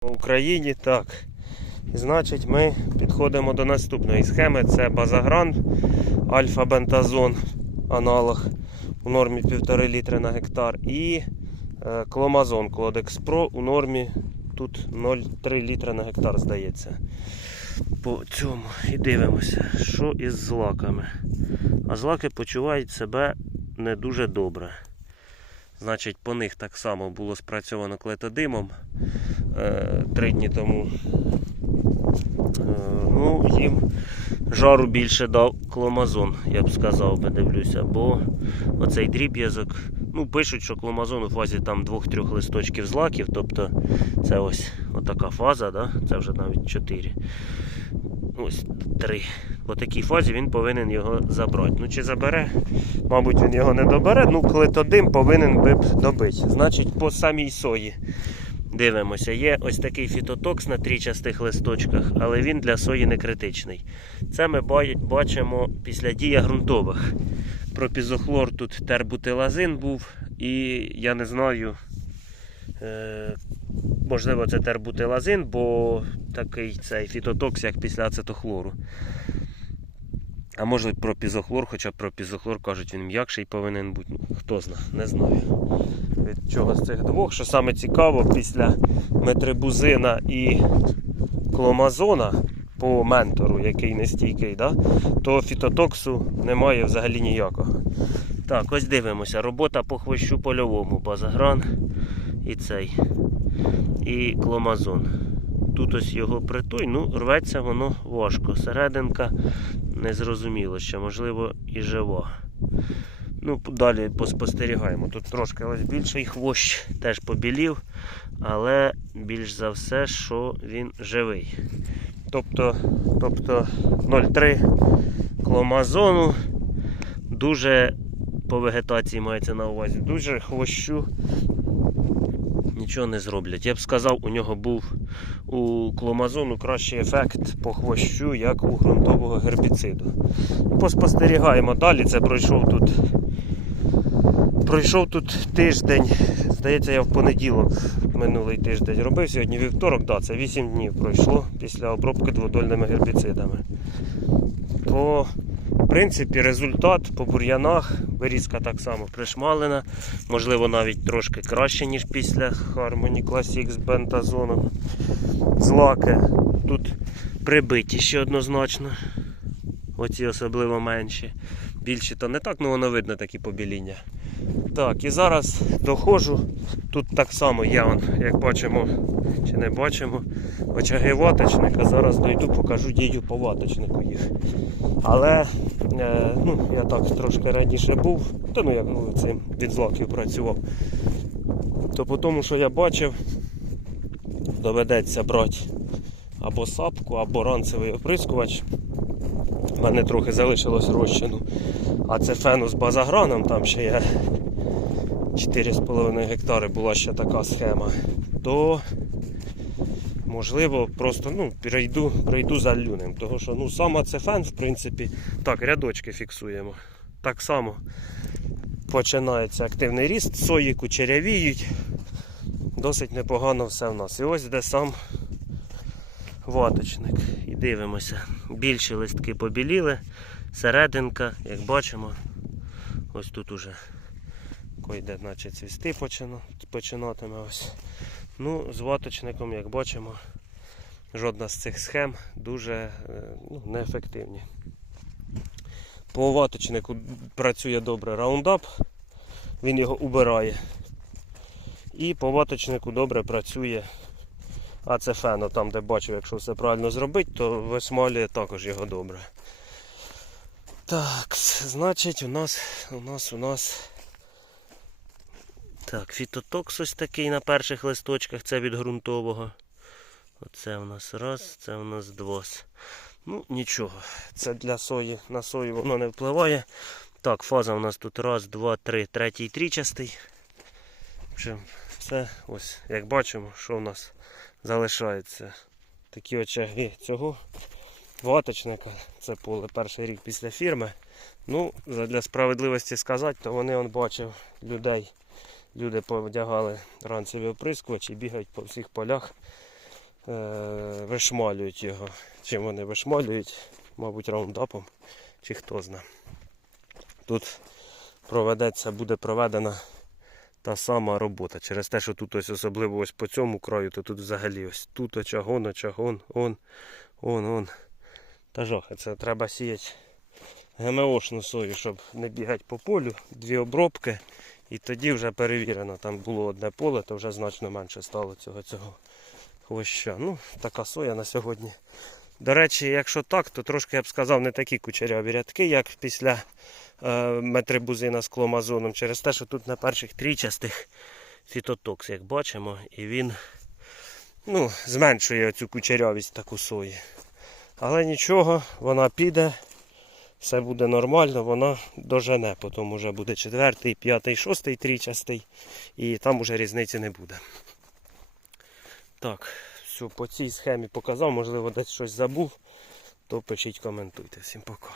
по Україні. Так. Значить, ми підходимо до наступної схеми. Це базагран альфа-бентазон аналог у нормі 1,5 літри на гектар. І е, кломазон Кодекс Про у нормі тут 0,3 літра на гектар, здається. По цьому і дивимося, що із злаками. А злаки почувають себе не дуже добре. Значить, по них так само було спрацьовано клетодимом е, три дні тому. Е, ну, їм жару більше дав кломазон, я б сказав би, дивлюся, бо оцей дріб'язок. Ну, пишуть, що кломазон у фазі там двох-трьох листочків злаків, тобто це ось отака фаза, да? це вже навіть 4. Ось 3. В такій фазі він повинен його забрати. Ну чи забере? Мабуть, він його не добере. Ну, клетодим повинен би добити. Значить, по самій сої. Дивимося, є ось такий фітотокс на трічастих листочках, але він для сої не критичний. Це ми бачимо після дія ґрунтових. Пропізохлор тут тербутилазин був, і я не знаю, е, можливо, це тербутилазин, бо такий цей фітотокс, як після ацетохлору. А може пропізохлор, хоча пропізохлор кажуть, він м'якший повинен бути. Хто зна, не знаю. Від чого з цих двох, що саме цікаво, після метрибузина і кломазона по ментору, який нестійкий, да? то фітотоксу немає взагалі ніякого. Так, ось дивимося. Робота по хвощу польовому, базагран і цей. І кломазон. Тут ось його притой, ну, рветься воно важко. Серединка незрозуміло ще, можливо, і жива. Ну, далі поспостерігаємо. Тут трошки ось більший хвощ теж побілів, але більш за все, що він живий. Тобто, тобто 0,3 кломазону дуже по вегетації мається на увазі, дуже хвощу нічого не зроблять. Я б сказав, у нього був у кломазону кращий ефект по хвощу, як у ґрунтового гербіциду. Поспостерігаємо далі. Це пройшов тут. Пройшов тут тиждень. Здається, я в понеділок минулий тиждень робив. Сьогодні вівторок, да, це 8 днів пройшло після обробки дводольними гербіцидами. По в принципі, результат по бур'янах, вирізка так само пришмалена, можливо навіть трошки краще, ніж після Harmony Classic з бентазоном. Злаки тут прибиті ще однозначно. Оці особливо менші. Більші то не так, але воно видно такі побіління. Так, і зараз доходжу. Тут так само є, он, як бачимо, чи не бачимо, очаги ваточника. Зараз дойду, покажу дію по ваточнику їх. Але е, ну, я так трошки раніше був, та ну як ну, цим від злаків працював. То по тому, що я бачив, доведеться брати або сапку, або ранцевий оприскувач. У мене трохи залишилось розчину. А це фену з базаграном, там ще є 4,5 гектари була ще така схема. То можливо просто ну, прийду, прийду за люнем. Тому що ну, саме це фен, в принципі, так, рядочки фіксуємо. Так само починається активний ріст, сої кучерявіють. Досить непогано все в нас. І ось де сам ваточник. І дивимося. Більші листки побіліли, серединка, як бачимо, ось тут уже койде, наче цвісти починатиме ось. Ну, з ваточником, як бачимо, жодна з цих схем дуже е, ну, неефективні. По ваточнику працює добре раундап, він його убирає. І по ваточнику добре працює ацефено, там де бачу, якщо все правильно зробити, то висмалює також його добре. Так, значить у нас у нас у нас так, фітотокс ось такий на перших листочках, це від ґрунтового. Оце у нас раз, це у нас два. Ну, нічого. Це для сої. На сою воно не впливає. Так, фаза у нас тут раз, два, три, третій, трічастий. В все, ось, як бачимо, що у нас залишається. Такі очаги цього ваточника. Це поле перший рік після фірми. Ну, для справедливості сказати, то вони он бачив людей. Люди повдягали ранцеві оприскувачі, бігають по всіх полях е, вишмалюють його. Чим вони вишмалюють, мабуть, раундапом, чи хто знає. Тут проведеться, буде проведена та сама робота. Через те, що тут ось особливо ось по цьому краю, то тут взагалі ось тут очагон, очагон, он, он, он. Та жах, це треба сіяти ГМОшну сою, щоб не бігати по полю, дві обробки. І тоді вже перевірено, там було одне поле, то вже значно менше стало цього цього хвоща. Ну, така соя на сьогодні. До речі, якщо так, то трошки я б сказав не такі кучеряві рядки, як після е, метрибузина з кломазоном, через те, що тут на перших трійчастих фітотокс, як бачимо, і він ну, зменшує цю кучерявість таку сої. Але нічого, вона піде, все буде нормально, вона дожене, потім вже буде четвертий, п'ятий, шостий трійчастий, і там уже різниці не буде. Так, все, по цій схемі показав, можливо, десь щось забув, то пишіть, коментуйте. Всім пока.